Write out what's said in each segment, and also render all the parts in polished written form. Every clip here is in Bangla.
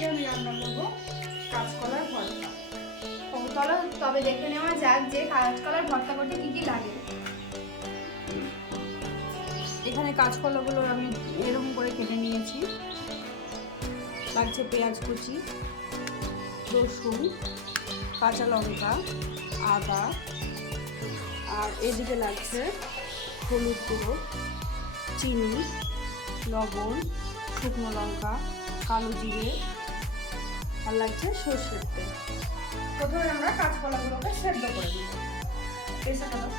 আজকে আমি রান্না করবো কাঁচকলার ভর্তা। চলো তবে দেখে নেওয়া যাক যে কাঁচকলার ভর্তা করতে কি কি লাগে। এখানে কাঁচকলাগুলো আমি এরকম করে কেটে নিয়েছি। লাগছে পেঁয়াজ কুচি, রসুন, কাঁচা লঙ্কা, আদা, আর এদিকে লাগছে হলুদ গুঁড়ো, চিনি, লবণ, শুকনো লঙ্কা, কালো জিরে, আর লাগছে সর্ষের তেল। প্রথমে আমরা কাঁচকলাগুলোকে সেদ্ধ করে নেব। পেছাটা দাও।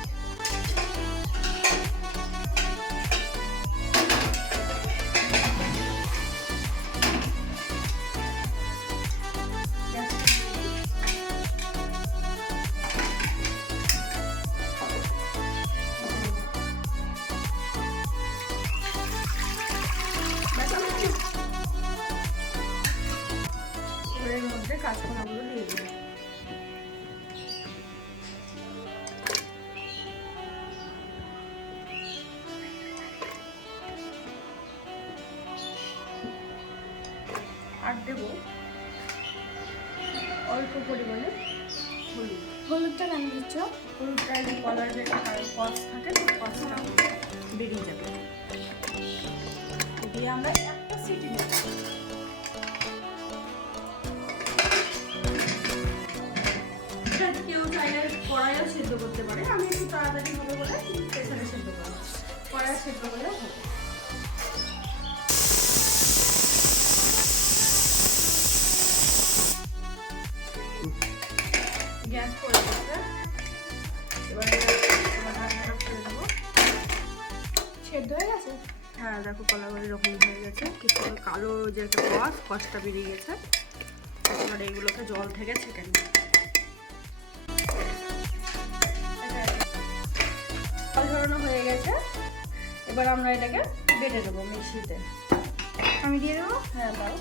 এর মধ্যে কাঁচকলাগুলো দিয়ে দেবো। আর দেবো অল্প পরিমাণে হলুদ। হলুদটা কেন দিচ্ছ? হলুদটা এই কলার যে কস থাকে কসটা বেরিয়ে যাবে। দিয়ে আমরা একটা সিটি নেব। কেউ চাইলে কড়াইও সেদ্ধ করতে পারে, আমি একটু তাড়াতাড়ি হবে বলে প্রেসারে সেদ্ধ করবো। কড়াই সেদ্ধ করলেও হবে। গ্যাস করে দিতে এবারে ঢাকনাটা খুলে দেবো। সেদ্ধ হয়ে গেছে? হ্যাঁ দেখো কলাগুলো এরকম হয়ে গেছে, কিছু কালো যে একটা কষটা বেরিয়ে গেছে। এবার এইগুলোকে জল থেকে ছেঁকে নিই। জল ঝরানো হয়ে গেছে, এবার আমরা এটাকে বেটে দেবো মিক্সিতে। আমি দিয়ে দেবো? হ্যাঁ দাও।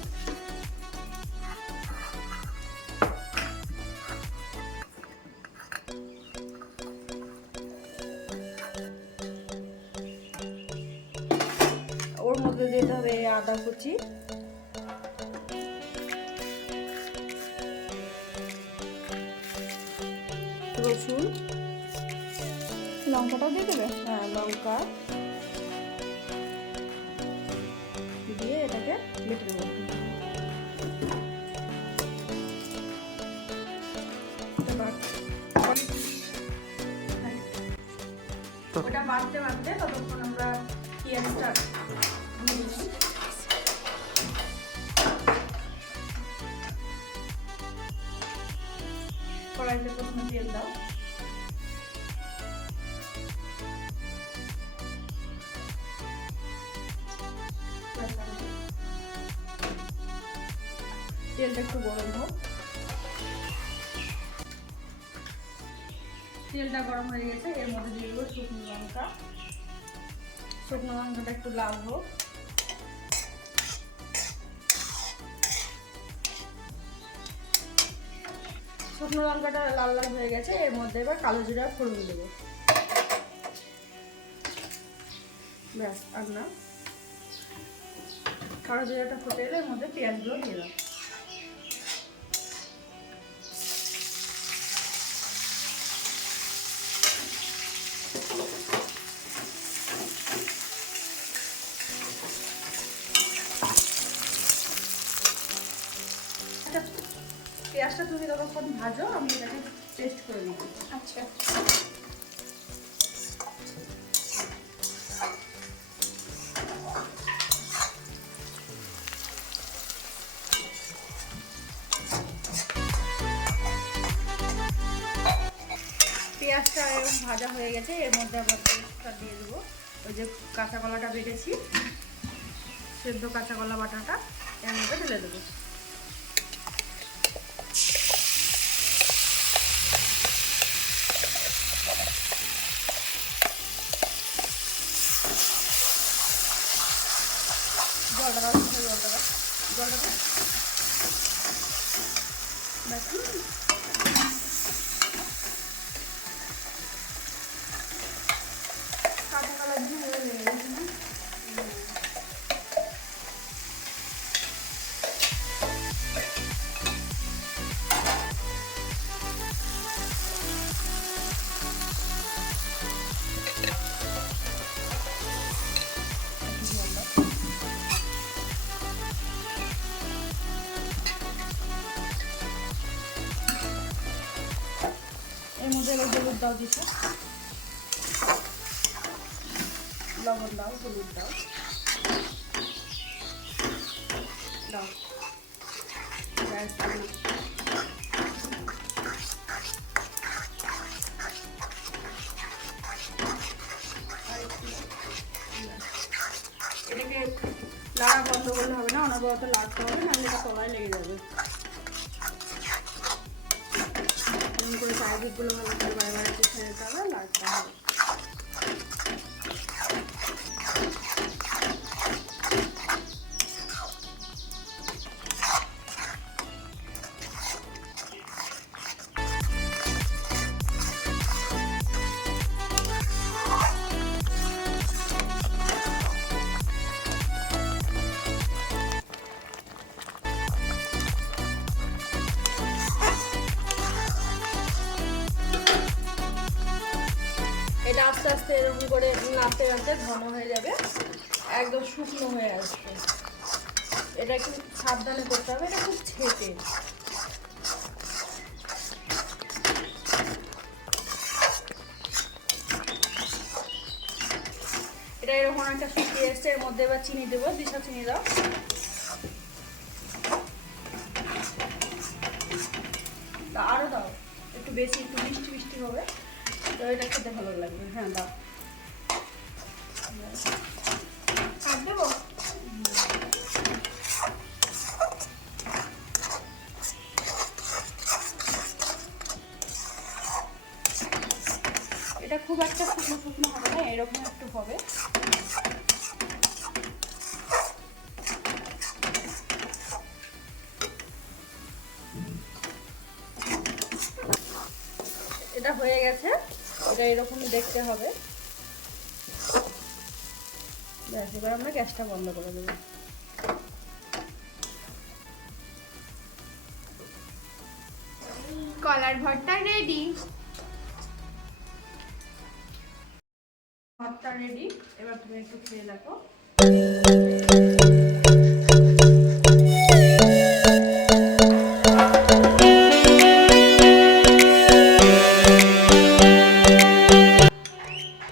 ওর মধ্যে দিতে হবে আদা কুচি, রসুন, লঙ্কাটাও দিয়ে দেবে? হ্যাঁ লঙ্কা দিয়ে এটাকে বেটে দেবো। ওটা বাড়তে বাড়তে ততক্ষণ আমরা পেঁয়াজটা দিয়ে দিই। কড়াইতে প্রথমে তেল দাও। তেলটা একটু গরম হোক। তেলটা গরম হয়ে গেছে, এর মধ্যে দিয়ে দেবো শুকনো লঙ্কা। শুকনো লঙ্কাটা একটু লাল হোক। শুকনো লঙ্কাটা লাল লাল হয়ে গেছে, এর মধ্যে এবার কালো জিরা ফোড়ন দেবো। ব্যাস আর না, কালো জিরাটা ফুটে এলে এর মধ্যে পেঁয়াজগুলো দিয়ে দাও। পেঁয়াজটা তুমি ততক্ষণ ভাজো, আমি এটাকে টেস্ট করে নিই। আচ্ছা। পেঁয়াজটা এরকম ভাজা হয়ে গেছে, এর মধ্যে আবার পেস্টটা দিয়ে দেবো। ওই যে কাঁচা কলাটা বেটেছি, সেদ্ধ কাঁচা কলা বাটাটা এর মধ্যে ঢেলে দেবো। জলটা দাও, জলটা দাও, জলটা দাও। ব্যাস কাঁচা কলা দিয়ে লেগে গেছে না? মধ্যে এবার হলুদ দাও দিছো, লবণ দাও, হলুদ দাও, দাও ব্যাস। এটাকে লাড়া বন্ধ করলে হবে না, অনবরত লাড়তে হবে, নাহলে এটা তলায় লেগে যাবে। এরকম করে চারিদিকগুলো ভালো করে বারে বারে চেখে নিতে হবে, লাড়তে হবে। এটা আস্তে আস্তে এরকম করে নাড়তে নাড়তে ঘন হয়ে যাবে, একদম শুকনো হয়ে আসবে। এটা একটু সাবধানে করতে হবে, এটা খুব ছেটে। এটা এরকম একটা শুকিয়ে এসছে, এর মধ্যে এবার চিনি দেবো, দিশা চিনি দাও। আরও দাও, একটু বেশি, একটু মিষ্টি মিষ্টি হবে, তো এটা খেতে ভালো লাগবে। হ্যাঁ দাও। আর দেবো? এটা খুব একটা শুকনো শুকনো হবে না, এরকম একটু হবে। এটা হয়ে গেছে, এটা এরকম দেখতে হবে। ব্যাস, এবার আমরা গ্যাসটা বন্ধ করে দেবো। কলার ভর্তা রেডি। ভাতটা রেডি, এবার তুমি একটু খেয়ে দেখো।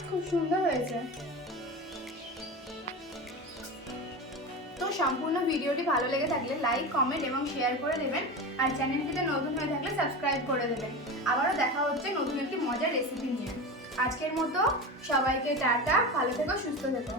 খুব সুন্দর হয়েছে। তো সম্পূর্ণ ভিডিওটি ভালো লেগে থাকলে লাইক, কমেন্ট এবং শেয়ার করে দেবেন। আর চ্যানেলটিতে নতুন হয়ে থাকলে সাবস্ক্রাইব করে দেবেন। আবারও দেখা হচ্ছে নতুন একটি মজার রেসিপি নিয়ে। আজকের মতো সবাইকে টাটা, ভালো থেকো, সুস্থ থেকো।